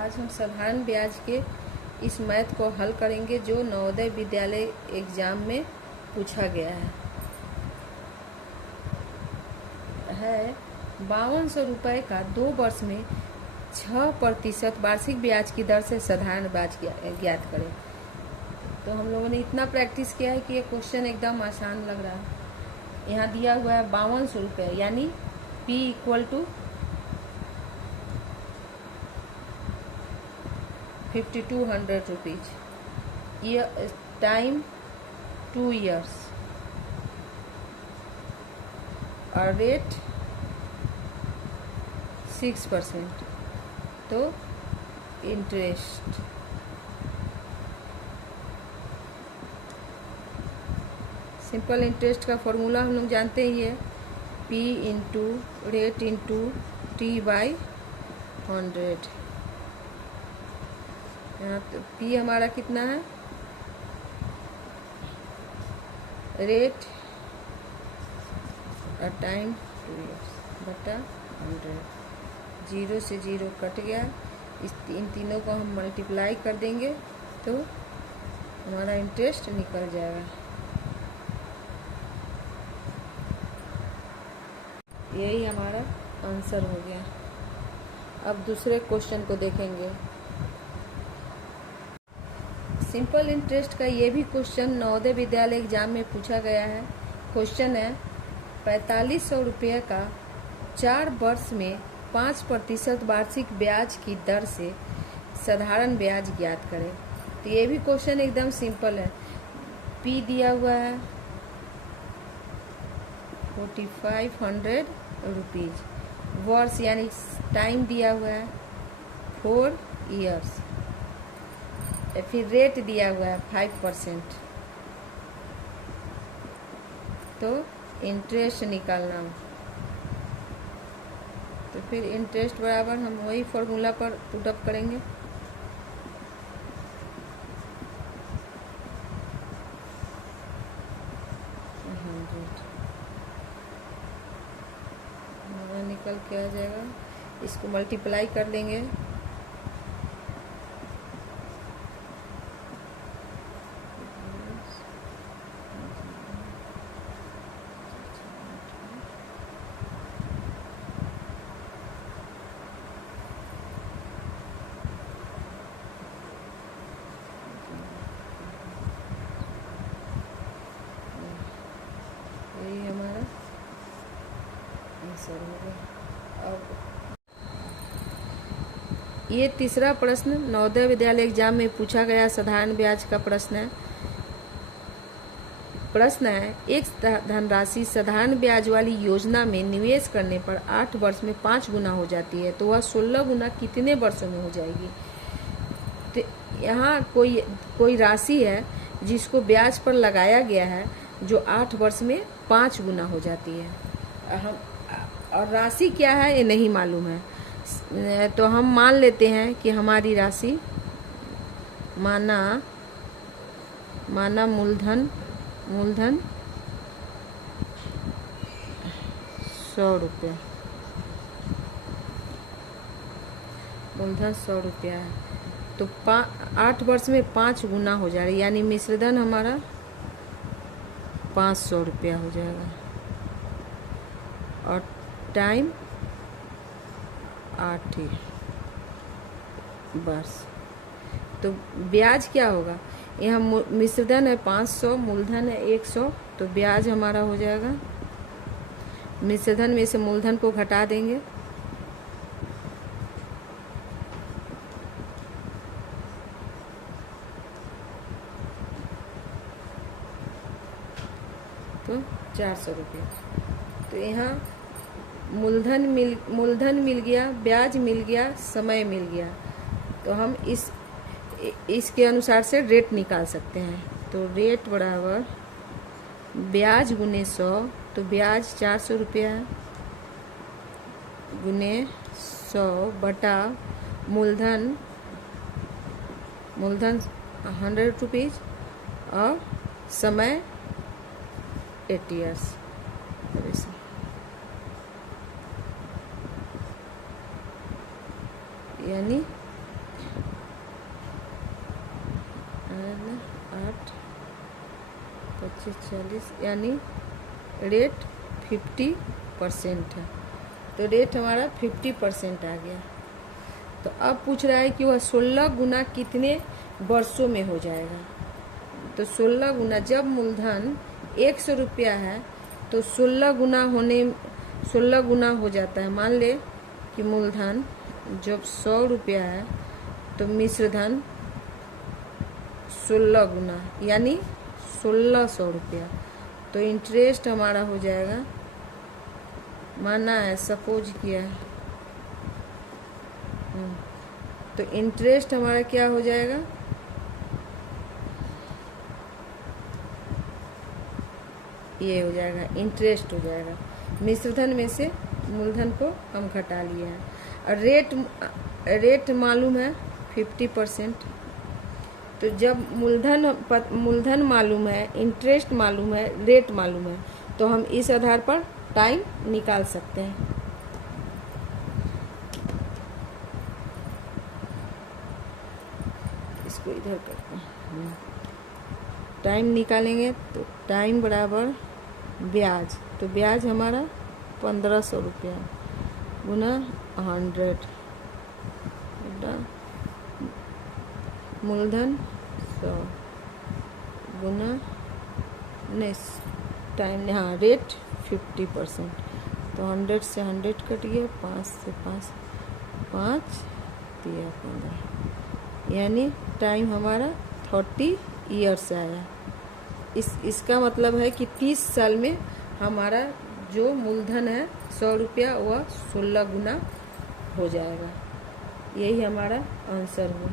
आज हम साधारण ब्याज के इस मैथ को हल करेंगे जो नवोदय विद्यालय एग्जाम में पूछा गया है 5200 रुपये का 2 वर्ष में 6% वार्षिक ब्याज की दर से साधारण ब्याज ज्ञात करें। तो हम लोगों ने इतना प्रैक्टिस किया है कि ये क्वेश्चन एकदम आसान लग रहा है। यहाँ दिया हुआ है 5200 रुपये यानी P equal to 5200 rupees, time 2 years और रेट 6%। तो इंटरेस्ट सिंपल इंटरेस्ट का फॉर्मूला हम लोग जानते ही है, P into rate into T/100। यहाँ तो P हमारा कितना है, रेट और टाइम 2 years बटा 100। 0 से 0 कट गया, इन तीनों को हम मल्टीप्लाई कर देंगे तो हमारा इंटरेस्ट निकल जाएगा। यही हमारा आंसर हो गया। अब दूसरे क्वेश्चन को देखेंगे। सिंपल इंटरेस्ट का ये भी क्वेश्चन नवोदय विद्यालय एग्जाम में पूछा गया है। क्वेश्चन है 4500 रुपये का 4 वर्ष में 5% वार्षिक ब्याज की दर से साधारण ब्याज ज्ञात करें। तो ये भी क्वेश्चन एकदम सिंपल है। P दिया हुआ है 4500 रुपीज, वर्ष यानी टाइम दिया हुआ है 4 years, फिर रेट दिया हुआ है 5%। तो इंटरेस्ट निकालना, तो फिर इंटरेस्ट बराबर हम वही फॉर्मूला पर पुटअप करेंगे। हमारा निकल के आ जाएगा, इसको मल्टीप्लाई कर लेंगे। यही हमारा आंसर होगा। अब ये तीसरा प्रश्न नवोदय विद्यालय एग्जाम में पूछा गया साधारण ब्याज का प्रश्न है। एक धनराशि साधारण ब्याज वाली योजना में निवेश करने पर 8 वर्ष में 5 गुना हो जाती है, तो वह 16 गुना कितने वर्षों में हो जाएगी। तो यहाँ कोई राशि है जिसको ब्याज पर लगाया गया है जो 8 वर्ष में 5 गुना हो जाती है। और राशि क्या है ये नहीं मालूम है, तो हम मान लेते हैं कि हमारी राशि माना मूलधन 100 रुपये, मूलधन 100 रुपया है। तो 8 वर्ष में 5 गुना हो जाएगा, यानी मिश्रधन हमारा 500 रुपया हो जाएगा और टाइम 8 वर्ष। तो ब्याज क्या होगा, यहाँ मिश्रधन है 500, मूलधन है 100, तो ब्याज हमारा हो जाएगा, मिश्रधन में से मूलधन को घटा देंगे तो 400 रुपये। तो यहाँ मूलधन मिल गया, ब्याज मिल गया, समय मिल गया। तो हम इसके अनुसार से रेट निकाल सकते हैं। तो रेट बराबर ब्याज गुने 100, तो ब्याज 400 रुपया गुने 100 बटा मूलधन 100 रुपीज और समय 8 years। यानी 8 25 40 यानी रेट 50% है। तो रेट हमारा 50% आ गया। तो अब पूछ रहा है कि वह 16 गुना कितने वर्षों में हो जाएगा। तो 16 गुना, जब मूलधन 100 रुपया है तो 16 गुना हो जाता है। मान ले कि मूलधन जब 100 रुपया है तो मिश्रधन 16 गुना यानी 1600 रुपया। तो इंटरेस्ट हमारा हो जाएगा, माना है, सपोज किया है, तो इंटरेस्ट हमारा क्या हो जाएगा, ये हो जाएगा, इंटरेस्ट हो जाएगा। मिश्रधन में से मूलधन को हम घटा लिए हैं। और रेट मालूम है 50%। तो जब मूलधन मालूम है, इंटरेस्ट मालूम है, रेट मालूम है, तो हम इस आधार पर टाइम निकाल सकते हैं। इसको इधर करते हैं, टाइम निकालेंगे तो टाइम बराबर ब्याज। तो ब्याज हमारा 1500 रुपया गुना 100 मूलधन 100 गुना टाइम, हाँ, रेट 50%। तो 100 से 100 कट गया, 5 से 5 दिया 15, यानी टाइम हमारा 30 ईयर्स आया। इसका मतलब है कि 30 साल में हमारा जो मूलधन है 100 रुपया वह 16 गुना हो जाएगा। यही हमारा आंसर हुआ।